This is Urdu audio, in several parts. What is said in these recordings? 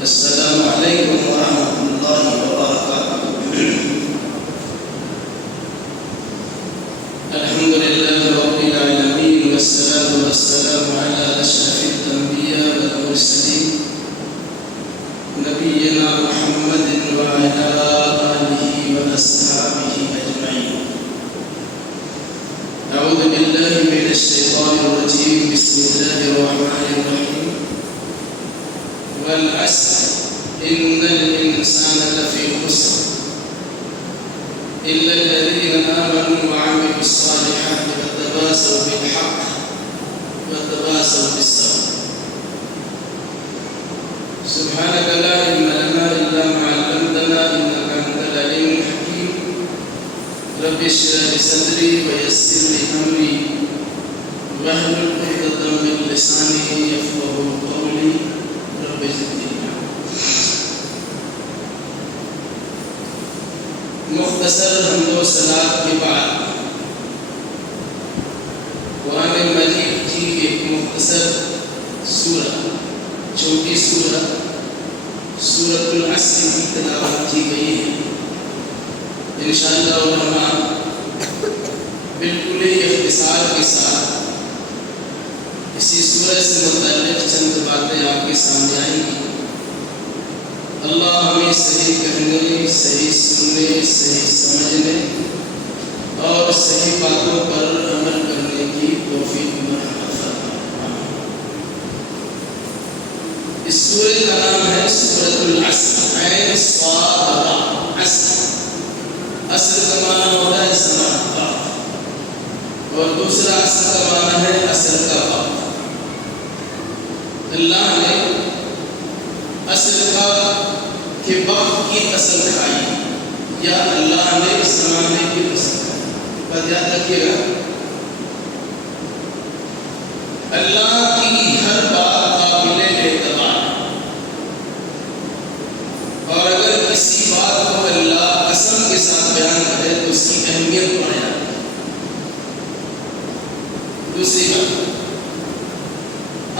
السلام علیکم ورحمۃ اللہ وبرکاتہ۔ الحمد للہ رب العالمین والصلاة والسلام علی اشرف الانبیاء والمرسلین نبینا محمد وعلی آلہ واصحابہ اجمعین۔ اعوذ باللہ من الشیطان الرجیم، بسم اللہ الرحمن الرحیم۔ والعصر إن الإنسان لفي خسر إلا الذين آمنوا وعملوا الصالحات وتواصوا بالحق وتواصوا بالصبر۔ سبحانك لا علم لنا إلا ما علمتنا إنك أنت العليم الحكيم۔ رب اشرح لي صدري ويسر لي أمري واحلل عقدة من لساني يفقهوا قولي۔ مختصر حمد و ثنا کے بعد قرآن مجید کی ایک مختصر سورہ، چھوٹی سورہ سورۃ العصر کی تلاوت کی گئی ہے۔ انشاءاللہ علماء بالکل ہی اختصار کے ساتھ اسی سورہ سے متعلق چند باتیں آپ کے سامنے آئیں گی۔ اللہ ہمیں صحیح کہنے، صحیح سننے، صحیح سمجھنے اور صحیح باتوں پر عمل کرنے کی توفیق عطا فرمائے۔ اس سورہ کا نام ہے سورۃ العصر، عین صاد را، عصر۔ عصر کا معنی ہوتا ہے زمان، وقت، اور دوسرا عصر کا معنی ہے عصر کا وقت۔ اللہ نے عصر کا کہ وقت کی قسم کھائی، یا اللہ نے زمانے کی قسم کھائی۔ بات یاد رکھیے گا، اللہ کی ہر بات قابل اعتبار، اور اگر کسی بات کو اللہ قسم کے ساتھ بیان کرے تو اس کی اہمیت بڑھ جاتی ہے۔ دوسری بات،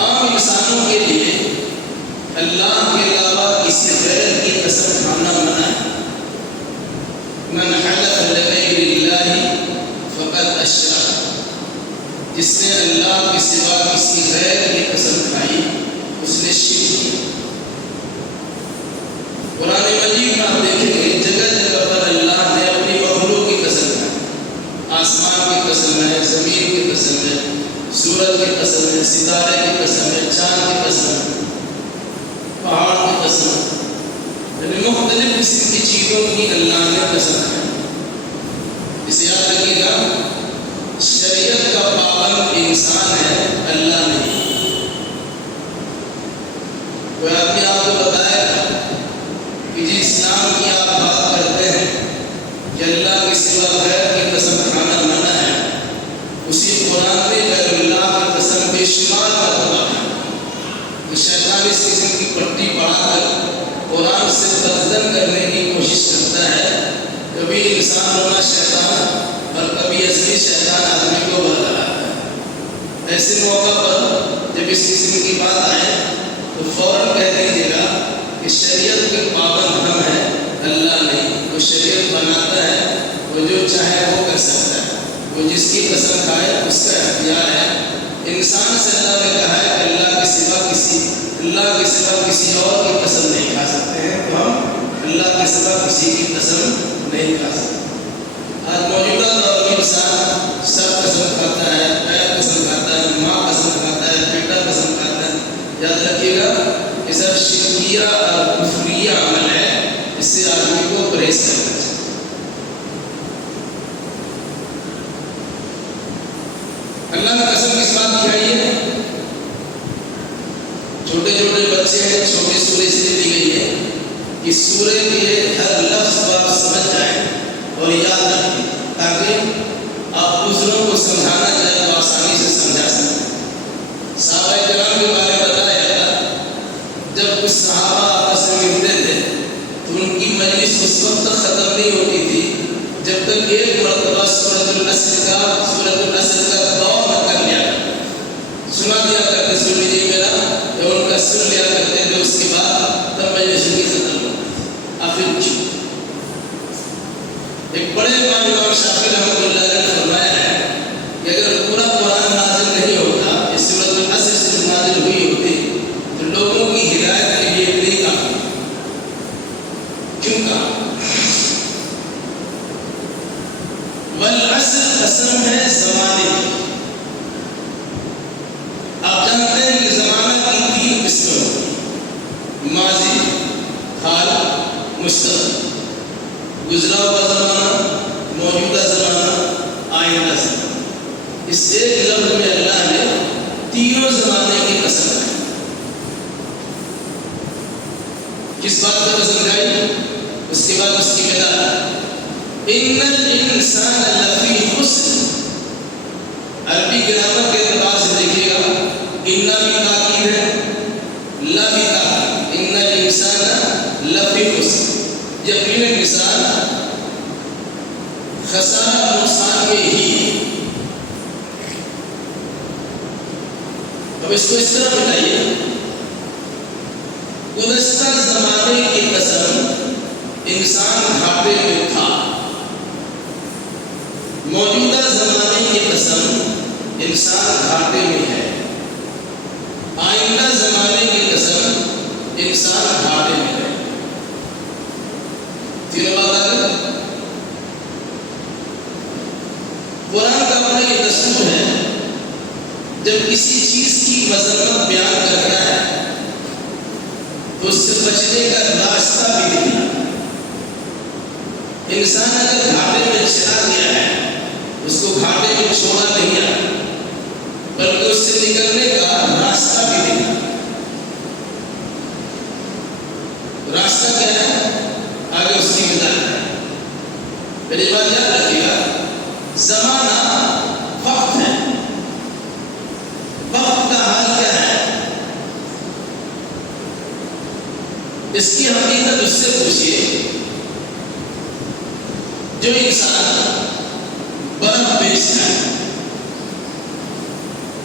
عام انسانوں کے لیے اللہ کے علاوہ کسی غیر کی قسم کھانا منع ہے۔ من حلف لغیر اللہ فقد اشرک، جس نے اللہ کے سوا کسی غیر کی قسم کھائی اس نے شرک کیا۔ قرآن مجید میں آپ دیکھیں گے جگہ جگہ پر اللہ نے اپنی مخلوق کی قسم کھائی، آسمان کی قسم ہے، زمین کی قسم ہے، سورج کی قسم ہے، ستارے کی قسم ہے، چاند کی قسم ہے، پہاڑ کی قسم ہے، یعنی مختلف قسم کی چیزوں کی اللہ نے قسم کھائی۔ اسے یاد رکھیے گا، شریعت کا پابند انسان ہے، اللہ نہیں۔ کوئی آدمی آپ کو بتائے گا کہ جی اسلام کی آپ بات کرتے ہیں کہ اللہ کے سوا غیر کی قسم کھانا منع ہے، اسی قرآن میں غیر اللہ کی قسم بے شمار مرتبہ ہے۔ تو شیطان اس قسم کی پٹی بڑھا کر قرآن سے بدزن کرنے کی کوشش کرتا ہے۔ کبھی انسان ہونا شیطان اور کبھی اصلی شیطان آدمی کو بہلاتا ہے۔ ایسے موقع پر جب اس قسم کی بات آئے تو فوراً کہہ دیجیے گا کہ شریعت کے پابند ہم ہیں، اللہ نہیں۔ وہ شریعت بناتا ہے، وہ جو چاہے وہ کر سکتا ہے، وہ جس کی قسم کھائے اس کا اختیار ہے۔ انسان سے اللہ نے کہا ہے کہ اللہ کے سوا کسی اور کی قسم نہیں کھا سکتے ہیں، تو ہم اللہ کے سوا کسی کی قسم نہیں کھا سکتے۔ آج موجودہ دور میں انسان سب قسم کھاتا ہے، پیر قسم کھاتا ہے، ماں قسم کھاتا ہے، بیٹا قسم کھاتا ہے۔ یاد رکھیے گا یہ سب شرکیہ اور کفریہ عمل ہے، اس سے آدمی کو پرہیز کرنا چاہیے۔ اللہ نے قسم کس بات کھائی ہے؟ چھوٹے چھوٹے بچے ہیں، چھوٹی سورہ سے دی گئی ہے کہ سورہ کے ہر لفظ پر سمجھ جائیں اور یاد رکھیں، تاکہ آپ دوسروں کو سمجھانا چاہیں تو آسانی سے سمجھا سکیں۔ صحابہ کرام کے بارے میں بتایا جاتا، جب کچھ صحابہ آپس میں ملتے تھے تو ان کی مجلس اس وقت تک ختم نہیں ہوتی تھی جب تک ایک مرتبہ سورۃ العصر کا دور نہ کر لیا، سنا دیا کرتے، سن لیجیے میرا، جب ان کا سن لیا کرتے تھے اس کے بعد تب والعصر قسم ہے زمانے کی. آپ جانتے ہیں کہ زمانہ کی 3 قسمیں: ماضی، حال، مستقبل. گزرا ہوا زمانہ، موجودہ زمانہ، آئندہ زمانہ. اس ایک لفظ میں اللہ نے تینوں زمانے کی قسم کھائی. کس بات کا قسم کھائی؟ اس کے بعد اس کی وضاحت. ان الانسان لفی خسر. عربی گرامر کے اعتبار سے دیکھیے گا، ان بھی تاکید ہے، لا بھی تاکید. ان الانسان لفی خسر، یقیناً انسان خسارہ نقصان میں ہی. اب اس کو اس طرح بتائیے، گزشتہ زمانے کی قسم انسان گھاٹے میں تھا، موجودہ زمانے کی قسم انسان گھاٹے میں ہے، آئندہ زمانے کی قسم انسان گھاٹے میں ہے. تینوں بات آ گئی. قرآن کا اپنا یہ دستور ہے، جب کسی چیز کی مذمت بیان کرنا ہے تو اس سے بچنے کا راستہ بھی دکھانا. انسان اگر گھاٹے میں چلا گیا ہے، اس کو گھاٹے میں چھوڑا نہیں ہے، بلکہ اس سے نکلنے کا راستہ بھی دکھانا. راستہ کیا ہے؟ آگے اس کی وضاحت ہے. پہلی بات یاد رکھیے گا، زمانہ وقت ہے. وقت کا حال کیا ہے؟ اس کی حقیقت اس سے پوچھیے جو انسان برف بیچتا ہے.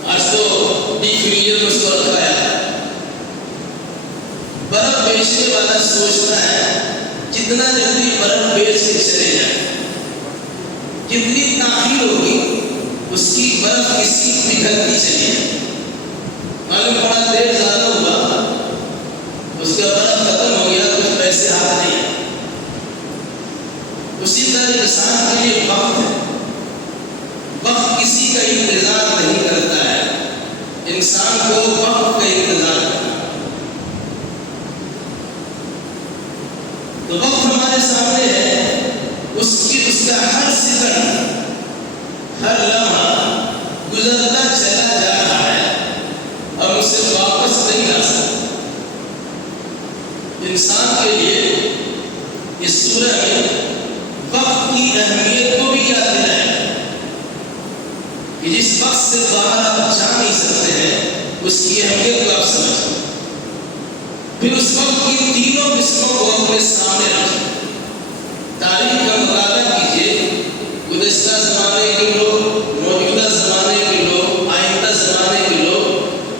آج تو ڈیپ فریزر میں اس کو رکھا ہے. برف بیچنے والا سوچتا ہے جتنا جلدی برف بیچ کے چلے جائے، جتنی تاخیر ہوگی اس کی برف کسی پگھلتی چلی جائے. معلوم پڑا دیر زیادہ ہوا، اس کا برف ختم ہو گیا، کچھ پیسے ہاتھ نہیں. اسی طرح انسان کے لیے وقت ہے. وقت کسی کا انتظار نہیں کرتا ہے، انسان کو وقت کا انتظار کرنا. تو وقت ہمارے سامنے ہے، اس کا ہر سیکنڈ، ہر لمحہ گزرتا چلا جا رہا ہے اور اسے واپس نہیں لا سکتا. انسان کے لیے اس سورہ میں وقت کی اہمیت کو بھی یاد دلایا کہ جس وقت سے باہر آپ جا نہیں سکتے ہیں، اس کی اہمیت کو آپ سمجھیں. پھر اس وقت کی تینوں قسموں کو اپنے سامنے رکھیں. تاریخ کا مطالعہ کیجیے. گزشتہ زمانے کے لوگ، موجودہ زمانے کے لوگ، آئندہ زمانے کے لوگ،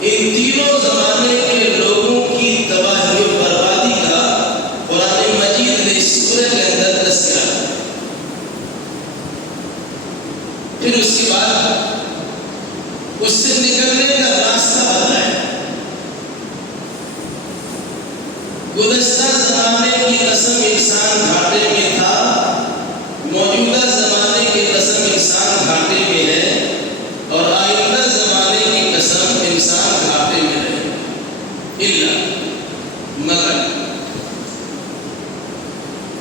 ان تینوں زمانے کے لوگوں کی تباہی و بربادی کا قرآن مجید نے اس سورہ کے اندر تذکرہ. پھر اس کے بعد اس سے نکلنے کا راستہ بتایا. گزشتہ زمانے کی قسم انسان گھاٹے میں تھا، موجودہ زمانے کی قسم انسان گھاٹے میں ہے، اور آئندہ زمانے کی قسم انسان گھاٹے میں رہے. مگر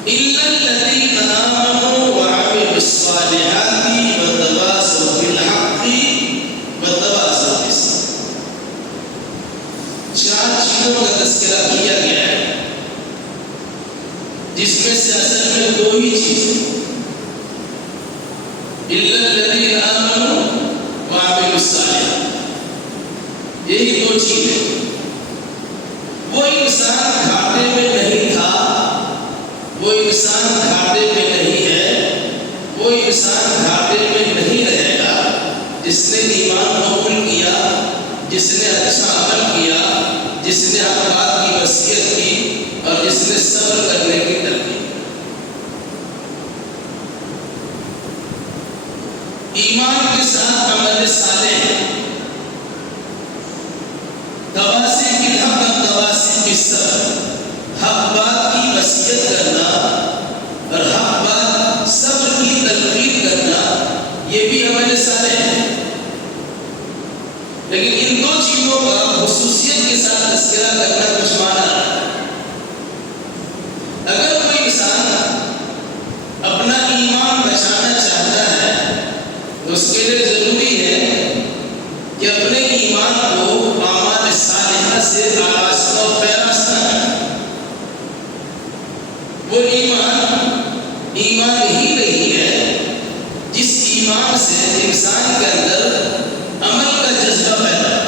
الذین آمنوا وعملوا الصالحات وتواصوا بالحق وتواصوا بالصبر. 4 چیزوں کا تذکرہ کیا گیا ہے، جس میں سے اصل میں 2 ہی چیزیں، الذین آمنوا وعملوا الصالحات، یہی 2 چیزیں. وہ انسان گھاٹے میں نہیں تھا، وہ انسان گھاٹے میں نہیں ہے، وہ انسان گھاٹے میں نہیں رہے گا جس نے ایمان قبول کیا، جس نے اچھا عمل کیا، جس نے حق بات کی وصیت کی، اور جس نے صبر کرنے کی تلقین. ایمان کے ساتھ عمل صالح، تواصی بالحق اور تواصی بالصبر، حق بات کی وصیت کرنا اور حق بات صبر کی تلقین کرنا، یہ بھی عمل صالح ہے، لیکن ان دو چیزوں کا خصوصیت کے ساتھ تذکرہ کرنا کچھ معنی ہے۔ اگر کوئی انسان اپنا ایمان بچانا چاہتا ہے تو اس کے لیے ضروری ہے کہ اپنے ایمان کو اعمال صالحہ سے آراستہ و پیراستہ کرے۔ وہ ایمان ہی نہیں ہے جس ایمان سے انسان کے اندر عمل کا جذبہ پیدا ہے،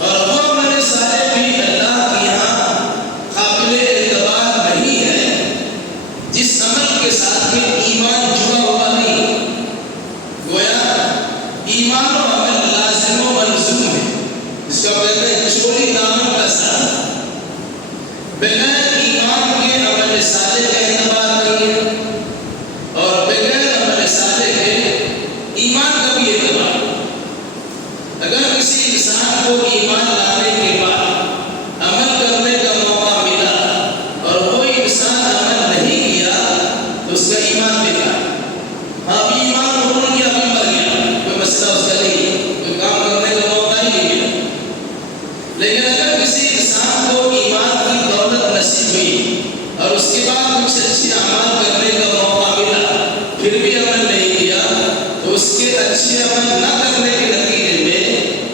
اور وہ عمل صالح بھی اللہ کے یہاں قابل اعتبار نہیں ہے جس عمل کے ساتھ میں ایمان جڑا ہوا نہیں۔ گویا ایمان و عمل لازم و ملزوم ہے، اس کا کہتے ہیں چوری دامن کا ساتھ۔ بغیر ایمان کے عمل صالح کا اعتبار نہیں ہے، اور بغیر عمل صالح کے ایمان کا بھی اعتبار۔ اگر کسی انسان کو ایمان لانے کے بعد عمل کرنے کا موقع ملا اور کوئی انسان عمل نہیں کیا تو اس کا ایمان بیکار۔ ہاں ابھی ایمان قبول کیا، ابھی مر گیا، کوئی مسئلہ اس کا نہیں، کوئی کام کرنے کا موقع ہی نہیں ملا۔ لیکن اگر کسی انسان کو ایمان کی دولت نصیب ہوئی اور اس کے بعد کچھ اچھے اعمال کرنے کا موقع ملا پھر بھی عمل نہیں کیا تو اس کے اچھے عمل نہ کرنے کے نتیجے میں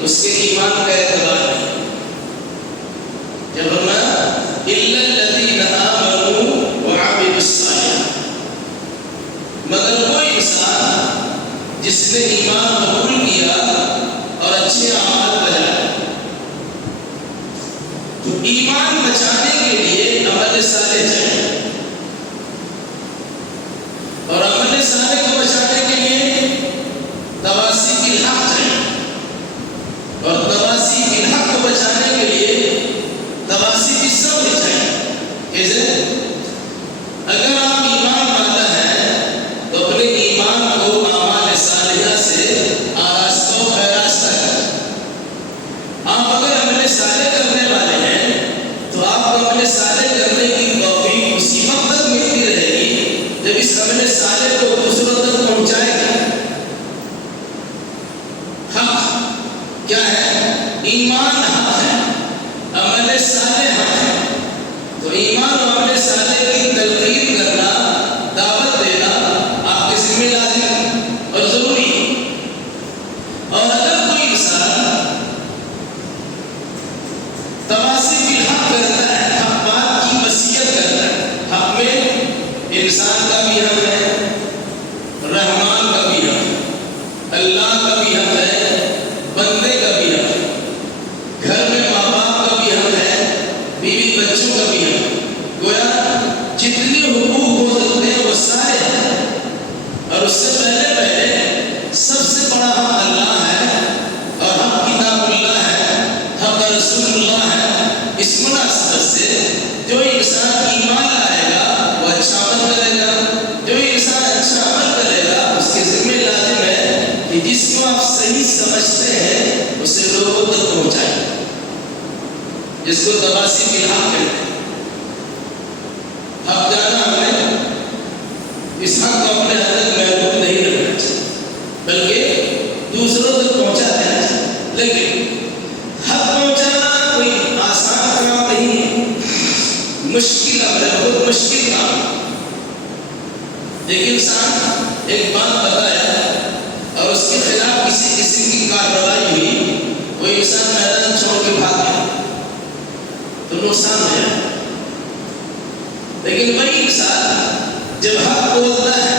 اس کے ایمان کا اعتبار نہیں۔ جب ہم اِلَّا الَّذِينَ آمَنُوا وَعَمِلُوا الصَّالِحَاتِ، مگر کوئی انسان جس نے ایمان قبول کیا اور اچھے اعمال بجائے۔ تو ایمان بچانے کے لیے عمل صالح چاہیے، اور عمل صالح کو بچانے کے لیے تواصی بالحق چاہیے، اور تواصی بالحق کو بچانے کے لیے تواصی بالصبر چاہیے۔ کیسے؟ اگر آپ ایمان والا ہیں تو اپنے ایمان کو اعمال صالحہ سے آراستہ و پیراستہ کریں۔ آپ اگر عمل صالح کرنے والے ہیں تو آپ کو عمل صالح کرنے کی توفیق اسی وقت تک ملتی رہے گی جب اس عمل صالح کو دوسروں تک پہنچائے گا۔ حق کیا ہے؟ ایمان حق ہے، عمل صالح حق ہے۔ تو ایمان و عمل صالح کی تلقین کرنا، دعوت دینا آپ کے ذمہ لازم اور ضروری ہے۔ اور اگر کوئی انسان تواصی بالحق کرتا ہے، حق بات کی وصیت کرتا ہے، حق میں انسان کا بھی حق ہے، رحمان کا بھی حق ہے، اللہ کا بھی حق ہے، بندے کا بھی حق ہے، گھر میں ماں باپ کا بھی حق ہے، بیوی بچوں کا بھی حق ہے۔ گویا جتنے حقوق ہو سکتے ہیں وہ سارے ہیں، اور اس سے پہلے سب سے بڑا حق اللہ ہے، اور حق کتاب اللہ ہے، حق رسول اللہ ہے۔ اس مناسبت سے جو انسان ایمان لائے گا وہ اچھا عمل کرے گا، جو انسان اچھا عمل کرے گا اس کے ذمہ لازم ہے کہ جس کو آپ صحیح سمجھتے ہیں اسے لوگوں تک پہنچائیں، جس کو تواصی بالحق کہتے ہیں۔ حق جانا ہمیں اس حق کو اپنے حد تک محدود نہیں رکھنا چاہیے بلکہ دوسروں تک پہنچا دینا چاہیے۔ لیکن حق پہنچانا کوئی آسان کام نہیں ہے، مشکل عمل ہے، بہت مشکل کام ہے۔ ایک انسان ایک بات بتایا اور اس کے خلاف کسی قسم کی کارروائی ہوئی، وہ انسان میدان چھوڑ کے بھاگ گیا تو نقصان ہے۔ لیکن وہی انسان جب حق بولتا ہے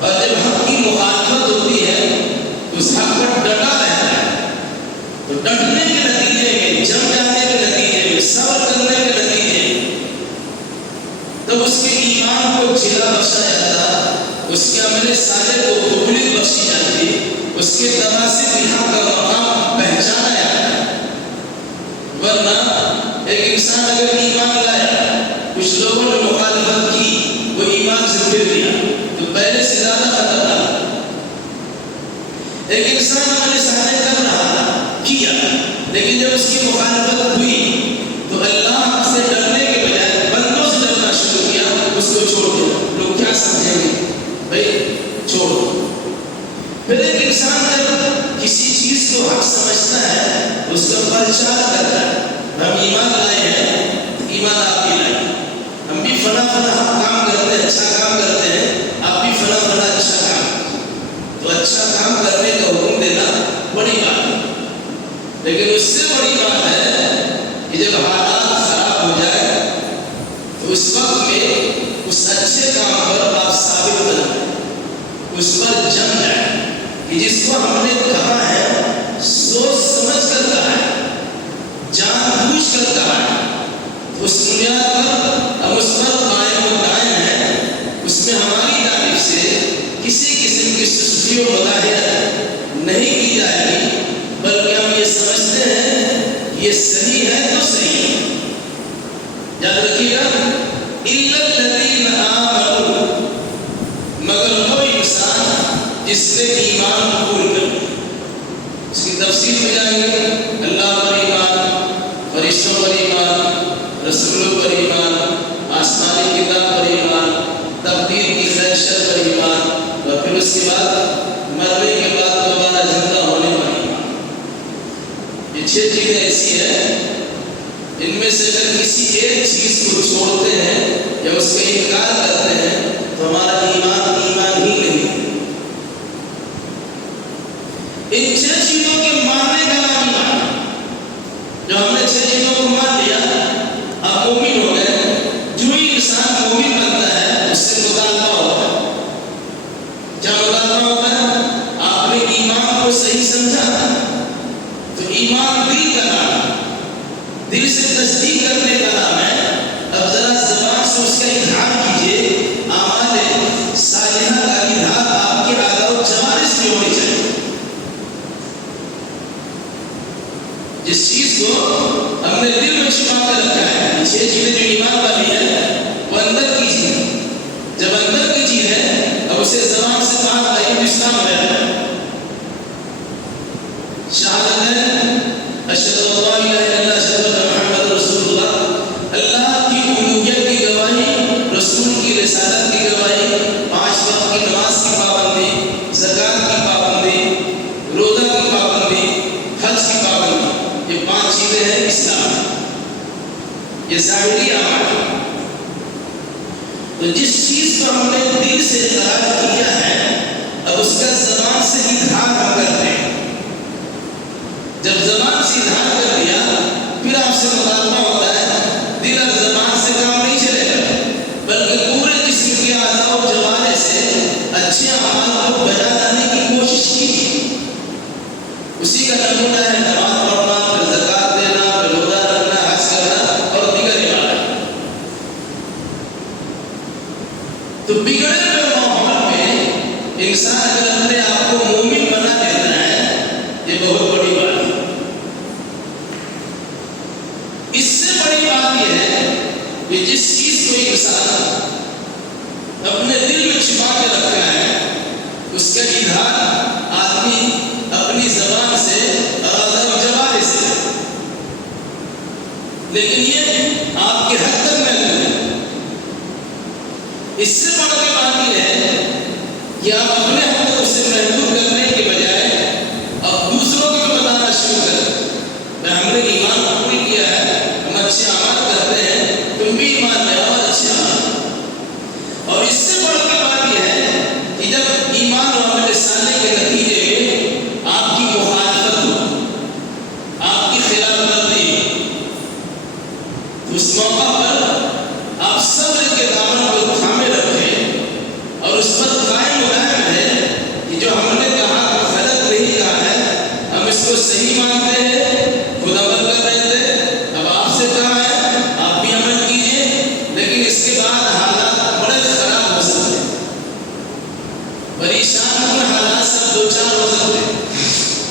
اور جب حق کی مخالفت ہوتی ہے تو اس حق پر ڈٹا رہتا ہے، تو ڈٹنے کے نتیجے میں، جم جانے کے نتیجے میں، صبر کرنے کے نتیجے میں تب اس کے ایمان کو جلا بخشا جاتا، اس کے عمل صالح کو قبولیت بخشی جاتی، اس کے تواصی بالحق کا مقام پہچانا جاتا ہے۔ ورنہ ایک انسان اگر ایمان لایا، کچھ لوگوں نے مخالفت کی، وہ ایمان سے پھر دیا تو پہلے سے زیادہ خطرناک۔ ایک انسان عمل صالح کر رہا تھا، کیا، لیکن جب اس کی مخالفت ہوئی تو اللہ سے ڈرنے کے بجائے بندوں سے ڈرنا شروع کیا، اس کو چھوڑ دیا۔ لوگ کیا سمجھیں گے؟ بھائی چھوڑ دو۔ پھر ایک انسان جب کسی چیز کو حق سمجھتا ہے اس کا پرچار کرتا ہے، ہم ایمان لائے ہیں، ایمان آپ بھی لائے، ہم بھی فلاں فلاں کام کرتے ہیں، اچھا کام کرتے ہیں، آپ بھی فلاں فلاں اچھا کام، تو اچھا کام کرنے کا حکم دینا بڑی بات ہے، لیکن اس سے بڑی بات ہے کہ جب حالات خراب ہو جائے تو اس وقت میں اس اچھے کام پر آپ ثابت کریں، اس پر جم جائیں کہ جس کو ہم نے کہا ہے سوچ سمجھ کر کہا ہے، جان بوجھ کر کہا ہے، اس بنیاد پر ہم اس پر قائم و دائم ہیں، اس میں ہماری جانب سے کسی قسم کی سستی و مظاہرت نہیں کی جائے گی، بلکہ ہم یہ سمجھتے ہیں یہ صحیح ہے تو صحیح ہے۔ یاد رکھیے گا، اِلَّا الَّذِينَ آمَنُوا، مگر وہ انسان جس نے ایمان قبول کر لیا۔ اس کی تفصیل میں جائیں گے، اللہ پر ایمان، فرشتوں پر ایمان، رسولوں پر ایمان، آسمانی کتاب پر ایمان، تقدیر کی خیر شر پر ایمان، اور پھر اس کے بعد مرنے کے بعد دوبارہ زندہ ہونے پر ایمان۔ یہ 6 چیزیں ایسی ہیں ان میں سے اگر کسی ایک چیز کو چھوڑتے ہیں یا اس کا انکار کرتے ہیں تو ہمارا ایمان ایمان ہی نہیں۔ ان 6 چیزوں کے ماننے کا نام ایمان ہے۔ جو ہم نے 6 چیزوں کو مان لیا، آپ مومن ہو گئے۔ جو ہی انسان مومن بنتا ہے اس سے مطالبہ ہوتا ہے۔ کیا مطالبہ ہوتا ہے؟ آپ نے ایمان کو صحیح سمجھا تو ایمان دل کا نام ہے، دل سے تصدیق کرنے کا نام ہے۔ اب ذرا زبان سے اس کا اظہار کیجئے، اعمال صالحہ کا اظہار آپ کے اعضاء و جوارح سے ہونے چاہیے۔ جس چیز کو ہم نے دل میں چھپا کر رکھا ہے، 6 چیزیں جو ایمان والی ہیں وہ اندر کی چیز ہے، جب اندر کی چیز ہے اب اسے زبان سے بات آئی تو اسلام ہو جاتا ہے۔ شہادت ہے اشہد ان لا الہ الا اللہ اشہد ان محمد رسول اللہ، اللہ کی الوہیت کی گواہی، رسول کی رسالت کی گواہی، 5 وقت کی نماز کی پابندی، زکوٰۃ کی پابندی، روزہ کی پابندی، حج کی پابندی، یہ 5 چیزیں ہیں اسلام، یہ ظاہری اعمال ہیں۔ تو جس چیز کو ہم نے دل سے اقرار کیا ہے اب اس کا زبان سے اظہار ہم کرتے ہیں۔ جب زبان سے اظہار کر دیا پھر آپ سے مطالبہ ہوتا ہے، دل اور زبان سے کام نہیں چلے گا بلکہ پورے جسم کے اعضاء و جوارح سے اچھے اعمال کو بجا لانے کی کوشش کیجیے۔ اسی کا نمونہ ہے نماز پڑھنا، پھر زکوٰۃ دینا، پھر روزہ رکھنا، حج کرنا اور دیگر عبادات۔ تو بگڑے ہوئے ماحول میں انسان اگر اپنے آپ کو مومن بنا دیتا ہے یہ بہت بڑی بات ہے۔ اس سے بڑی بات یہ ہے کہ جس چیز کو انسان اپنے دل میں چھپا کے رکھا ہے اس کا اظہار آدمی اپنی زبان سے اعضاء و جوارح سے، لیکن یہ آپ کے حد تک محدود ہے۔ اس سے بڑھ کے بات یہ ہے کہ آپ اپنے حد تک اسے محدود کرنے کے بجائے اب دوسروں کو بتانا شروع کریں، میں ہم نے ایمان قبول کیا ہے، ہم اچھے اعمال کرتے ہیں، تم بھی ایمان لے آؤ اور اچھے اعمال۔ اور اس سے بڑھ کے بات یہ ہے کہ جب ایمان و عمل صالح کے نتیجے میں آپ کی مخالفت ہو، آپ کی خلاف ورزی ہو، تو اس موقع پر آپ صبر کے دامن کو تھامے رکھیں اور اس پر قائم و دائم رہیں کہ جو ہم نے کہا وہ غلط نہیں کہا ہے، ہم اس کو صحیح مانتے ہیں، خود عمل کر رہے تھے، اب آپ سے کہا ہے آپ بھی عمل کیجئے، لیکن اس کے بعد حالات بڑے خراب ہو سکتے ہیں، پریشان کن حالات سب 2-4 ہو سکتے ہیں۔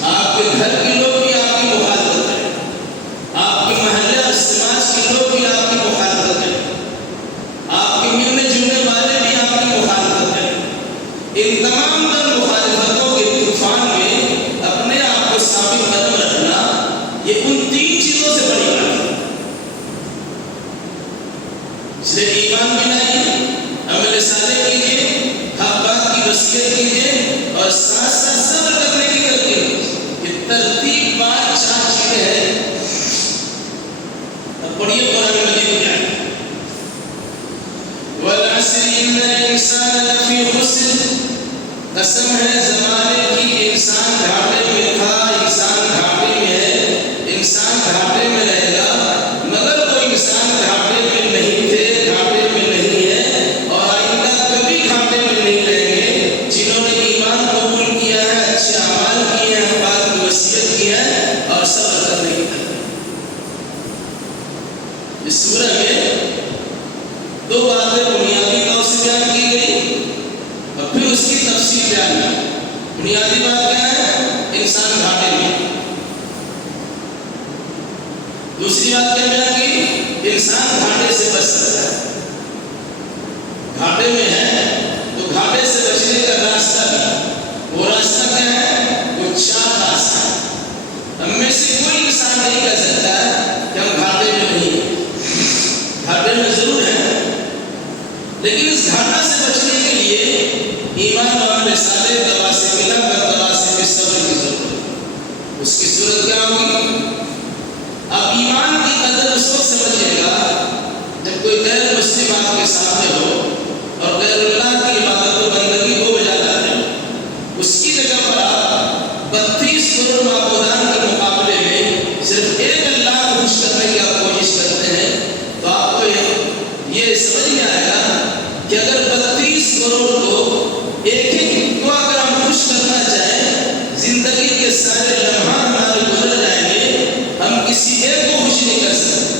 آپ کے گھر کے لوگ بھی آپ کی مخالفت کریں، آپ کے محلے اور سماج کے لوگ بھی آپ کی مخالفت کریں، آپ کے ملنے جلنے والے بھی آپ کی مخالفت کریں۔ ان تمام تر مخالفتوں کے طوفان میں اپنے آپ کو ثابت قدم رکھنا یہ ان 3 چیزوں سے بڑی بات ہے۔ اس لیے ایمان بھی لائیے، عمل صالح کیجیے، حق بات کی وصیت کیجیے اور ساتھ ساتھ صبر کرنے کی تلقین کہ ترتیب بار 4 چیزیں ہیں. اب پڑھیے قرآن مجید کیا ہے. والعصر ان الانسان لفی خسر، قسم ہے زمانے کی انسان گھاٹے میں تھا، انسان گھاٹے میں ہے، انسان گھاٹے میں رہے گا، مگر وہ انسان گھاٹے میں نہیں تھے، گھاٹے میں نہیں ہے اور آئندہ کبھی گھاٹے میں نہیں رہیں گے. جنہوں نے ایمان قبول کیا ہے، اچھے اعمال کیے ہیں، پاک کی وصیت کی ہے اور صبر کرنے کی ہے. اس سورہ میں 2 باتیں بنیادی طور سے بیان کی گئی اور پھر اس کی تفصیل بیان کی. بنیادی بات کیا ہے؟ انسان گھاٹے میں. دوسری بات کیا بیان کی؟ انسان گھاٹے سے بچ سکتا ہے. گھاٹے میں ہے تو گھاٹے سے بچنے کا راستہ بھی، وہ راستہ کیا ہے؟ وہ 4 راستہ ہے. ہم میں سے کوئی انسان نہیں کہہ سکتا کہ ہم گھاٹے میں نہیں ہیں. گھاٹے میں ضرور ہے، لیکن اس گھاٹا سے بچنے کے لیے ایمان و عمل صالح دوا سے ملا کر دوا سے بھی صبر کی ضرورت ہے. اس کی صورت کیا ہوگی؟ آپ ایمان کی قدر اس وقت سمجھیے گا جب کوئی غیر مسلم آپ کے سامنے ہو اور غیر اللہ کی عبادت و بندگی کو بجا لاتے ہو. اس کی جگہ پر آپ 32 کروڑ معبودان کے مقابلے میں صرف ایک اللہ کو خوش کرنے کی آپ کوشش کرتے ہیں تو آپ کو یہ سمجھ میں آئے گا کہ اگر 32 کروڑ کو ایک کو اگر ہم خوش کرنا چاہیں، زندگی کے سارے لمحات ہمارے گزر جائیں گے، ہم کسی ایک کو خوش نہیں کر سکتے.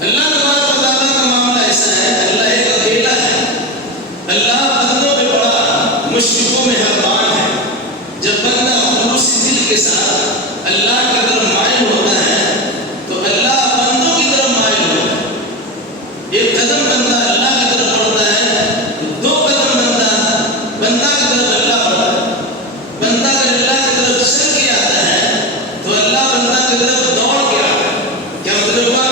اللہ تبارک و تعالیٰ کا معاملہ ایسا ہے، اللہ ایک اکیلا ہے. اللہ بندوں میں بڑا مشفق و مہربان ہے. جب بندہ خلوص دل کے ساتھ اللہ کی طرف مائل ہوتا ہے تو اللہ بندوں کی طرف مائل ہوتا ہے. ایک قدم بندہ اللہ کی طرف بڑھتا ہے تو 2 قدم بندہ کی طرف اللہ بڑھتا ہے. بندہ اگر اللہ کی طرف چل کے آتا ہے تو اللہ بندہ کی طرف دوڑ کے آتا ہے. کیا مطلب ہوا؟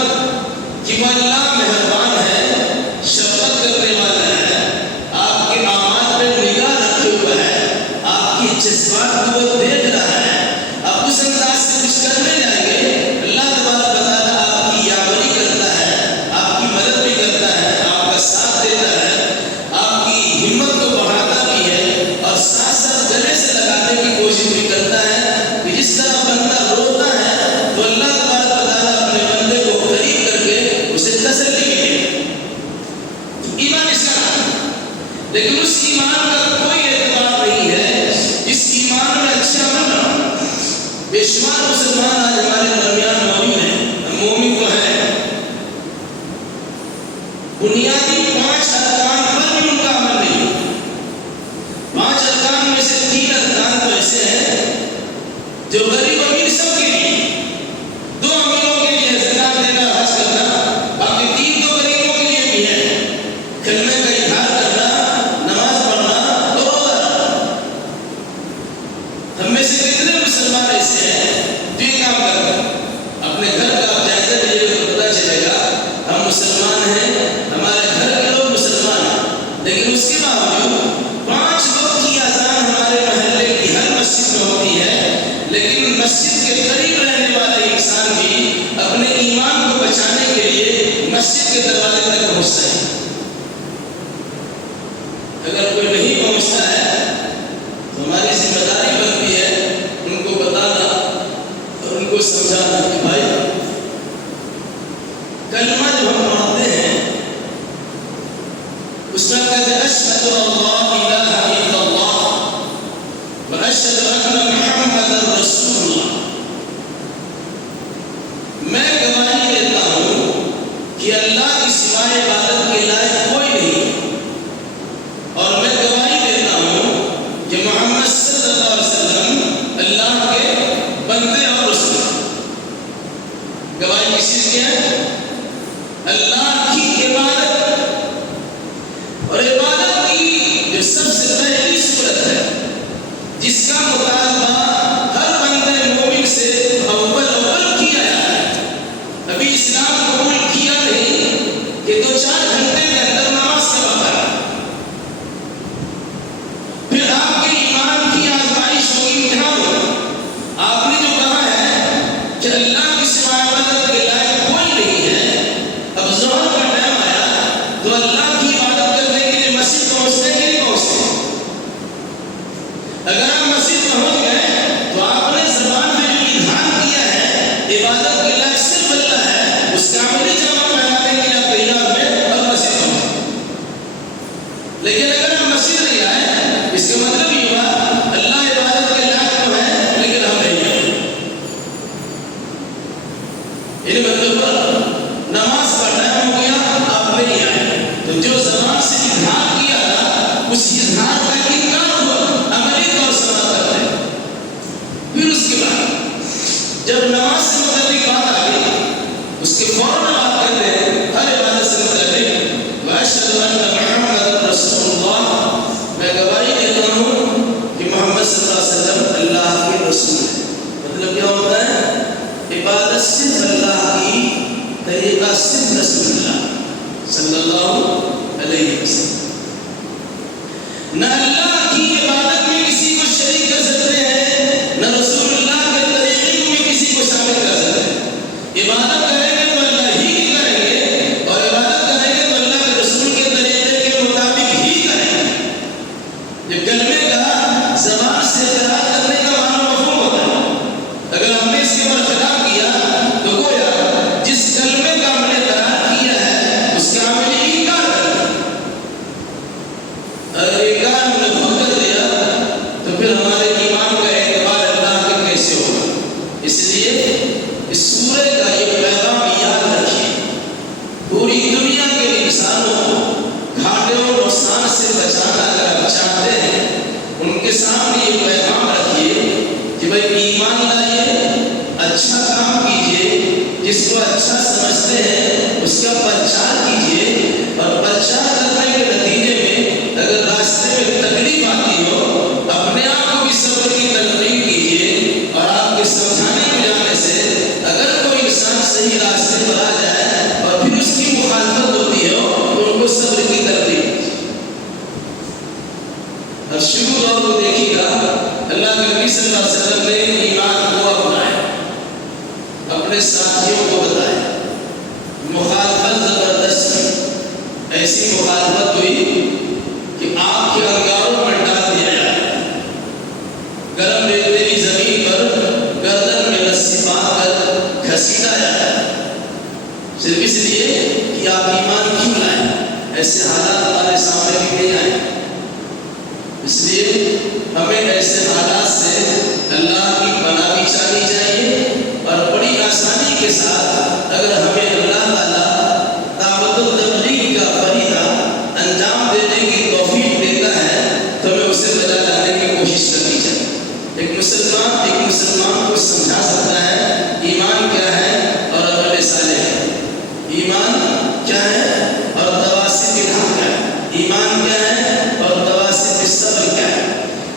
کہ وہ اللہ مہربان ہے، شفقت کرنے والا ہے، آپ کے اعمال پہ نگاہ رکھے ہوا ہے، آپ کی جذبات کو وہ دیکھ رہا ہے. آپ اس انداز سے کچھ کرنے جائیں گے، اللہ تبارک و تعالیٰ آپ کی یاوری کرتا ہے، آپ کی مدد بھی کرتا ہے، آپ کا ساتھ دیتا ہے، آپ کی ہمت کو بڑھاتا بھی ہے اور ساتھ ساتھ گلے سے لگانے کی کوشش بھی کرتا ہے. کہ جس طرح بندہ روتا ہے تو اللہ تبارک و تعالیٰ اپنے بندے کو قریب کر کے اسے تسلی ملے. ایمان اس کا نام ہے، لیکن اس ایمان کا کوئی اعتبار نہیں ہے. اس ایمان میں اچھے عمل نہ، بے شمار مسلمان آج ہمارے درمیان موجود ہیں، مومن تو ہیں، بنیادی 5 ارکان پر بھی ان کا عمل نہیں. 5 ارکان میں سے 3 ارکان تو ایسے ہیں جو غریب امیر سب کے لیے، 2 امیروں کے لیے زکات دینا، حج کرنا، باقی 3 تو غریبوں کے لیے بھی ہے. کلمے کا اظہار کرنا، نماز پڑھنا اور روزہ رکھنا. ہم میں سے کتنے مسلمان ایسے ہیں جو یہ کام کرتے ہیں؟ اپنے گھر کا آپ جائزہ لیجیے تو پتہ چلے گا ہم مسلمان ہیں، ہمارے گھر کے لوگ مسلمان ہیں، لیکن اس کے باوجود 5 وقت کی اذان ہمارے محلے کی ہر مسجد میں ہوتی ہے، لیکن مسجد کے قریب رہنے والے انسان بھی اپنے ایمان کو بچانے کے لیے مسجد کے دروازے تک پہنچتا ہے. اگر کوئی نہیں پہنچتا ہے تو ہماری ذمہ داری بنتی ہے ان کو بتانا اور ان کو سمجھانا کہ بھائی کلمہ جب ہم پڑھتے ہیں اس میں کہتے ہیں اشہد اللہ الہ الا اللہ و اشہد ان محمد رسول اللہ. میں گواہی دیتا ہوں کہ اللہ کی سوائے عبادت کے لائق کوئی نہیں، اور میں گواہی دیتا ہوں کہ محمد صلی اللہ علیہ وسلم اللہ کے بندے اور رسول. اس کا مطلب یہ ہوا اللہ عبادت کے لائق تو ہے لیکن ہم نہیں ہیں. یعنی مطلب نماز کا ٹائم ہو گیا آپ نہیں آئے تو جو زبان سے اظہار کیا تھا اس اظہار کا انکار ہوا عملی طور سے بات کرتے ہیں. پھر اس کے بعد جب نماز سے متعلق بات آ گئی اس کے فوراً بات کرتے ہیں ہر عبادت سے متعلق واشهد ان محمد رسول اللہ. میں گواہی دیتا ہوں کہ محمد صلی اللہ علیہ وسلم اللہ کے رسول ہے. مطلب کیا ہوتا ہے؟ عبادت صرف اللہ کی، طریقہ صرف رسول اللہ صلی اللہ علیہ وسلم. نہ اللہ کی عبادت میں کسی کو شریک کر سکتے ہیں نہ رسول اللہ کے طریقے میں کسی کو شامل کر سکتے ہیں. عبادت کریں گے تو اللہ ہی کی کریں گے اور عبادت کریں گے تو اللہ کے رسول کے طریقے کے مطابق ہی کریں گے. یہ کلمے کا زبان سے اقرار کرنے کا معنی مفہوم ہوتا ہے. اگر ہم نے اس کے برخلاف کیا تو گویا جس کلمے کا ہم نے اقرار کیا ہے اس کا عملی انکار کرنا. اگر انکار ہم نے خود کر دیا تو پھر ہمارے ایمان کا اعتبار اللہ کے کیسے ہوگا. اس لیے اس سورہ کا یہ پیغام یاد رکھیے. پوری دنیا کے انسانوں کو گھاٹے اور نقصان سے بچانا اگر آپ چاہتے ہیں ان کے سامنے یہ پیغام رکھیے کہ بھائی ایمان لائیے، اچھا کام کیجیے، جس کو اچھا سمجھتے ہیں اس کا پرچار کیجیے اور پرچار کرنے کے نتیجے میں اگر راستے میں تکلیف آتی ہو اپنے آپ کو بھی صبر کی تلقین کیجیے اور آپ کے سمجھانے کے جانے سے اگر کوئی انسان صحیح راستے پر آ جائے اور پھر اس کی مخالفت ہوتی ہو تو ان کو صبر کی تلقین کیجیے. اور شروع دور کو دیکھیے گا اللہ کے نبی صلی اللہ علیہ وسلم نے ایمان کو اپنایا، اپنے ساتھیوں کو بتایا. مخالفت زبردست کی، ایسی مخالفت ہوئی کہ آپ کے انگاروں میں ڈال دیا جائے، گرم ریتیلی زمین پر گردن میں رسی باندھ کر گھسیٹا جائے، صرف اس لیے کہ آپ ایمان کیوں لائیں. ایسے حالات ہمارے سامنے بھی نہیں آئے. اس لیے ہمیں ایسے حالات سے اللہ کی پناہ بھی چاہنی چاہیے اور بڑی آسانی کے ساتھ اگر ہمیں اللہ تعالیٰ دعوت التبلیغ کا فریضہ انجام دینے کی توفیق دیتا ہے تو ہمیں اسے بجا لانے کی کوشش کرنی چاہیے. ایک مسلمان کو سمجھا سکتا ہے ایمان کیا ہے اور عمل صالح ہے. ایمان کیا ہے اور تواسط الحق کیا ہے. ایمان کیا ہے اور تواسط الصبر کیا ہے.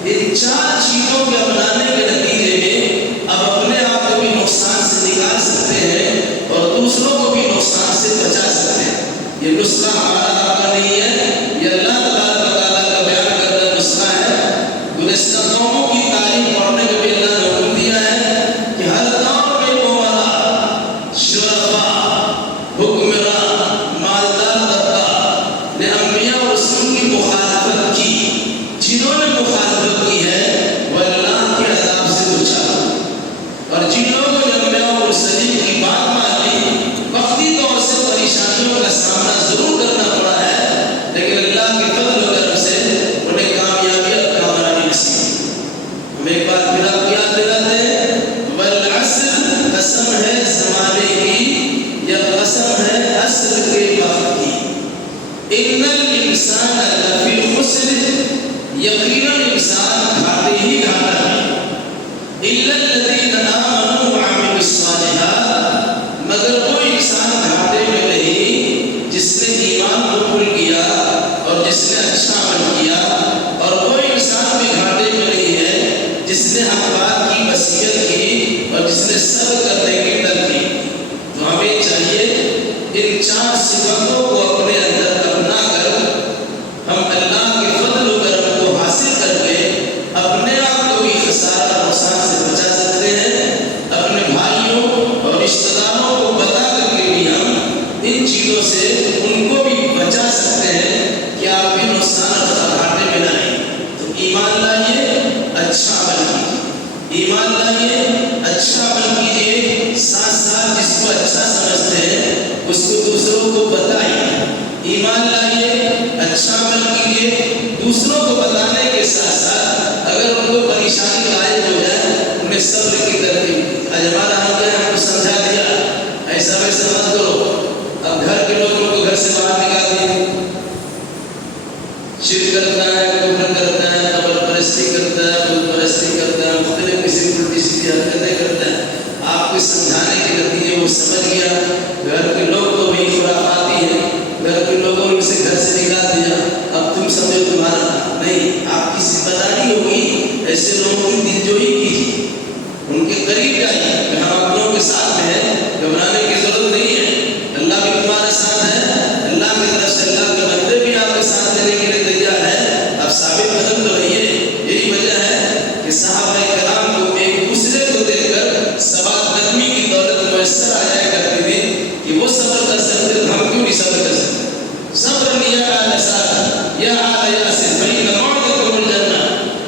ان چار چیزوں کے اپنانے کے نتیجے میں اب اپنے آپ کو بھی نقصان سے نکال سکتے ہیں اور دوسروں کو بھی نقصان سے بچا سکتے ہیں. یہ نسخہ ہمارا آپ کا نہیں ہے، یہ اللہ تبارک و تعالیٰ کا بیان کردہ نسخہ ہے. گزشتہ قوموں کی تعلیم پڑھنے کو بھی اللہ نے حکم دیا ہے کہ ہر دور میں امراء، شرفاء، حکمراں، مالدار طبقہ نے انبیاء اور رسول کی مخالفت کی. جنہوں نے مخالفت کی ہے وہ اللہ کے عذاب سے بچا، اور جن لوگوں نے انبیاء اور رسول کی بات مان لی وقتی طور سے پریشانیوں کا سامنا ضرور کرنا پڑا ہے لیکن اللہ کے فضل و کرم سے انہیں کامیابی اور کامیابی نصیب. ہم ایک بات پھر آپ کی یاد دلاتے ہیں والعصر، قسم ہے زمانے کی یا قسم ہے عصر کے وقت کی. ان الانسان لفی خسر، یقیناً انسان گھاٹے ہی گھاٹا ہے. الا الذین آمنوا وعملوا الصالحات، مگر وہ انسان گھاٹے میں نہیں جس نے ایمان قبول کیا اور جس نے اچھا عمل کیا. اور وہ انسان بھی گھاٹے میں نہیں ہے جس نے حق بات کی وصیت کی اور جس نے صبر کرنے کی تلقین. تو ہمیں چاہیے ان چار صفتوں کو اپنے اندر اپنا کر ہم اللہ کے فضل و کرم کو حاصل کر کے اپنے آپ کو بھی خسارہ اور نقصان سے بچا سکتے ہیں. اپنے بھائیوں اور رشتہ داروں کو بتا کر کے بھی ہم ان چیزوں سے ان کو بھی بچا سکتے ہیں کہ آپ بھی نقصان اور گھاٹے میں نہ آئیں. تو ایمان لائیے، اچھا عمل کیجیے. ایمان لائیے، اچھا عمل کیجیے، ساتھ ساتھ جس کو اچھا سمجھتے ہیں اس کو دوسروں کو بتائیے. ایمان لائیے، اچھا عمل کیجیے، دوسروں کو بتانے کے ساتھ زمانہ آ گیا ہم کو سمجھا دیا ایسا ویسا مت کرو. اب گھر کے لوگوں کو گھر سے باہر نکال دیے. شرک کرتا ہے, کفر کرتا ہے, قبر پرستی کرتا ہے, بت پرستی کرتا ہے, مختلف قسم کی الٹی سیدھی حرکتیں کرتا ہے. آپ کو سمجھانے کے نتیجے وہ سمجھ گیا. گھر کے لوگ تو وہی خرافاتی ہیں, گھر کے لوگوں نے اسے گھر سے نکال دیا. اب تم سمجھو تمہارا نہیں, آپ کی ذمہ داری ہوگی ایسے لوگوں کی دلجوئی کیجیے, ان کے قریب جائیے. ہم اپنوں کے ساتھ ہیں, گھبرانے کی ضرورت نہیں ہے. اللہ بھی تمہارے ساتھ ہے, اللہ کی طرف سے اللہ کے بندے بھی آپ کے ساتھ دینے کے لیے تیار ہے. اب ثابت قدم تو رہیے. یہی وجہ ہے کہ صحابہ کرام کو ایک دوسرے کو دیکھ کر ثبات قدمی کی دولت میسر آ جایا کرتی تھی کہ وہ صبر کر سکتے تو ہم کیوں نہیں صبر کر سکتے. صبر لیا آل ساتھ یا آل یاسر فإن موعدکم الجنہ.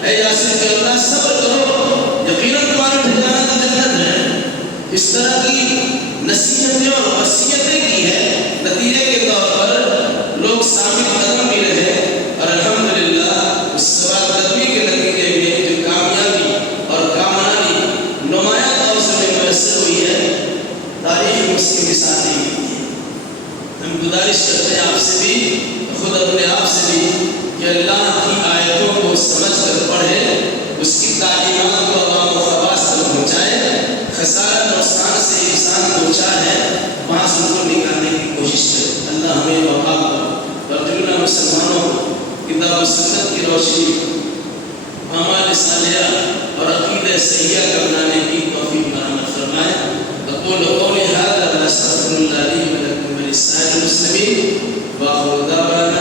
اے یاسر کے اللہ صبر کرو, یقیناً تمہارا ٹھکانہ تو جنت ہے. اس طرح کی نصیحتیں اور وصیتیں کی ہے. نتیجے کے طور پر لوگ ثابت قدم بھی رہے اور الحمدللہ اس ثبات قدمی کے نتیجے میں جو کامیابی اور کامرانی نمایاں طور سے میسر ہوئی ہے, تاریخ میں اس کی مثال نہیں ہوئی ہے. ہم گزارش کرتے ہیں آپ سے بھی, خود اپنے آپ سے بھی, کہ اللہ کی آیتوں کو سمجھ کر پڑھیں, اس کی تعلیمات کو عوام و خواص تک پہنچائیں. خسارہ نقصان سے انسان دوچار ہے, وہاں سے ان کو نکالنے کی کوشش کرے. اللہ ہمیں وفا کو اور دنیا مسلمانوں کو کتاب و سنت کی روشنی, اعمال صالحہ اور عقیدہ صحیحہ کا بنانے کی توفیق مرحمت فرمائے. اقول قولی هذا واستغفر الله لي ولكم ولسائر المسلمين واخر دعوانا